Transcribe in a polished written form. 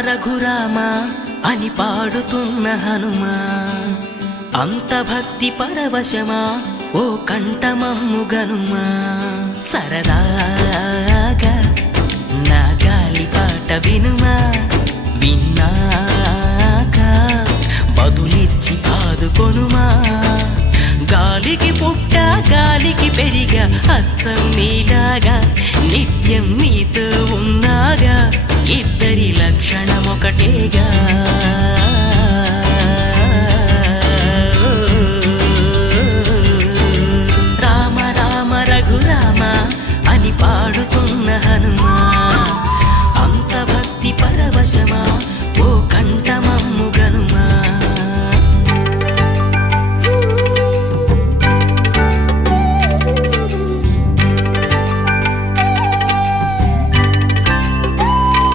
రఘురామ అని పాడుతున్న హనుమా, అంత భక్తి పరవశమా ఓ కంఠమమ్ము గనుమా. సరదా